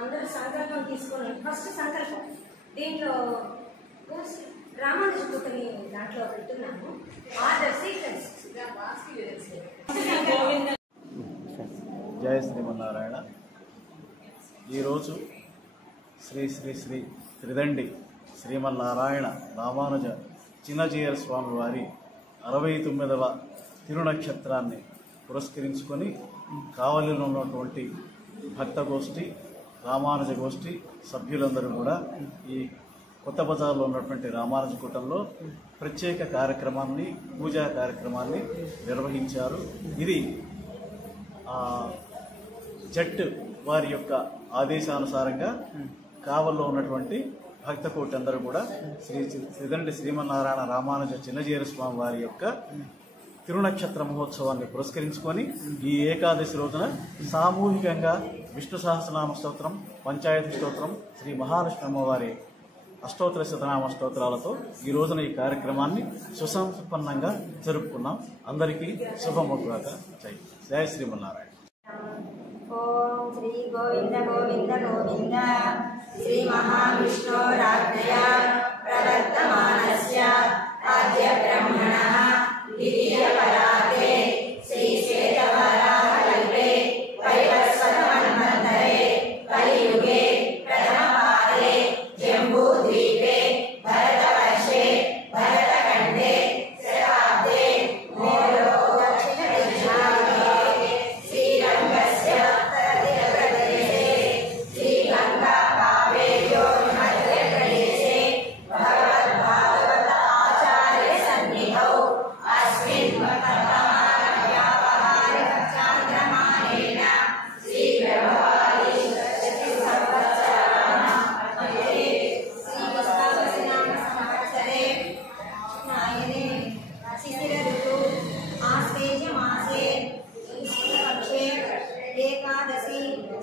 అందరూ సంకల్పం తీసుకొని ఫస్ట్ సంకల్పం దీంట్లో రామానుజ కూతుని దాంట్లో పెట్టున్నాము. Order sequence. జయ శ్రీమన్నారాయణ. ఈరోజు శ్రీ శ్రీ శ్రీ త్రిదండి శ్రీమన్నారాయణ రామానుజ చిన్నజీయర స్వామి వారి 69వ తిరునక్షత్రాన్ని పురస్కరించుకొని కావలిలో ఉన్నటువంటి భక్త గోష్ఠి, రామానుజ గోష్ఠి సభ్యులందరూ కూడా ఈ కొత్త బజార్లో ఉన్నటువంటి రామానుజ కూటంలో ప్రత్యేక కార్యక్రమాన్ని, పూజా కార్యక్రమాన్ని నిర్వహించారు. ఇది జట్టు వారి యొక్క ఆదేశానుసారంగా కావల్లో ఉన్నటువంటి భక్త కోటి అందరూ కూడా శ్రీదండి శ్రీమన్నారాయణ రామానుజ చిన్నజీయర స్వామి వారి యొక్క తిరునక్షత్ర మహోత్సవాన్ని పురస్కరించుకొని ఈ ఏకాదశి రోజున సామూహికంగా విష్ణు సహస్రనామ స్తోత్రం, పంచాయతీ స్తోత్రం, శ్రీ మహాలక్ష్మి అమ్మవారి అష్టోత్తర శతనామ స్తోత్రాలతో ఈ రోజున ఈ కార్యక్రమాన్ని సుసంపన్నంగా జరుపుకున్నాం. అందరికీ శుభమగుగాక. జై శ్రీమన్నారాయణ. ఓం శ్రీ గోవింద గోవింద గోవింద శ్రీ మహావిష్ణోరాజ్ఞయా ప్రవర్తమానస్య ఆద్య బ్రహ్మణః ద్వితీయ పరాగే శ్రీ శ్వేతవరాహకల్పే వైవస్వత మన్వంతరే కలియుగే ప్రథమ పాదే జంబూద్వీపే భరతవర్షే భరతఖండే శతాబ్దే మూలో దక్షిణ దిశాగే శ్రీరంగస్య తదితరదేశే శ్రీగంగా కావేర్యోర్ మధ్యప్రదేశే భగవద్భాగవత ఆచార్య సన్నిధౌ అస్మిన్ వ్యావహారిక చాంద్రమానేన శ్రీ ప్రభవాది శతశతి సంవత్సరాణం మధ్యే శ్రీ విశ్వావసునామ సంవత్సరే నాయనే శిశిర ఋతు ఆశ్వేజ మాసే కృష్ణపక్షే ఏకాదశి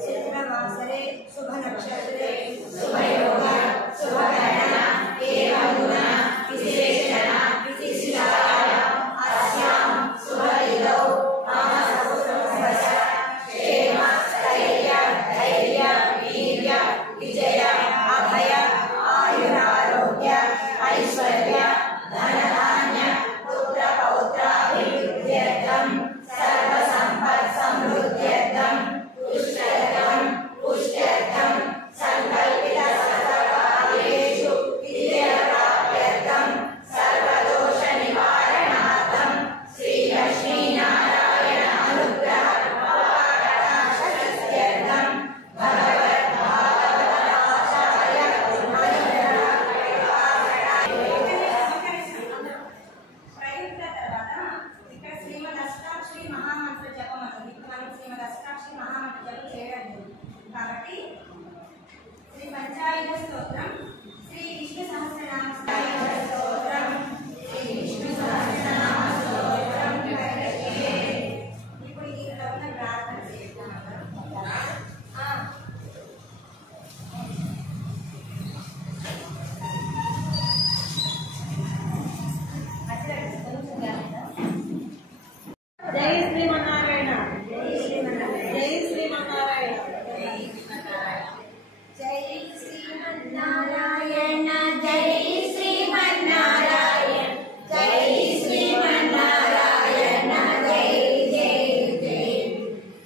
శుక్రవాసరే శుభ నక్షత్రే శుభయోగ శుభకరణ ఏవం గుణ విశేషణ విశిష్టాయ అస్యాం శుభదినౌ మమ సౌసంవత్సర క్షేమ స్థైర్య ధైర్య వీర్య విజయ అభయ ఆయురారోగ్య ఐశ్వర్య ధనధాన్య పుత్ర పౌత్రాభివృద్ధ్యర్థం సర్వ సంపత్ సమృద్ధ్యర్థం పుష్ట్యర్థం పుష్ట్యర్థం సంకల్పిత సర్వకార్యేషు విజయప్రాప్త్యర్థం సర్వదోష నివారణార్థం శ్రీ లక్ష్మీనారాయణ అనుగ్రహ కటాక్షసిద్ధ్యర్థం భగవద్భాగవతాచార్య ప్రయుక్త తర్వాత ఇక్కడ శ్రీమద్ అష్టాక్షరి మహామంత్ర జపం అన్నది. మనం శ్రీమద్ అష్టాక్షరి మహామంత్ర జపం చేయడం లేదు కాబట్టి శ్రీ పంచాయుధ స్తోత్రం, శ్రీ విష్ణు సహస్రనామ స్తోత్రం, శ్రీ విష్ణు సహస్రనామ స్తోత్రం. ఇప్పుడు ఇక్కడ ఉన్న ప్రార్థన చేద్దాం. జై శ్రీమన్నారాయణ. జై శ్రీమన్నారాయణ. జై శ్రీమన్నారాయణ. జై శ్రీమన్నారాయణ. జై శ్రీమన్నారాయణ. జై శ్రీమన్నారాయణ. జై జై జై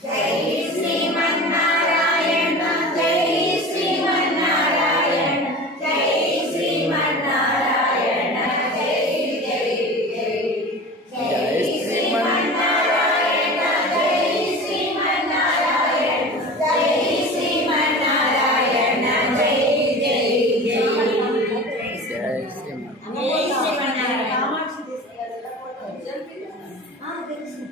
జై శ్రీమన్నారాయణ. జై శ్రీమన్నారాయణ. జై శ్రీమన్నారాయణ. జై జై జై జై శ్రీమన్నారాయణ. జై శ్రీమన్నారాయణ. జై శ్రీమన్నారాయణ. జై జై జై జై శ్రీమన్నారాయణ. కామాక్షి తీసుకెళ్ళి తెలుసు.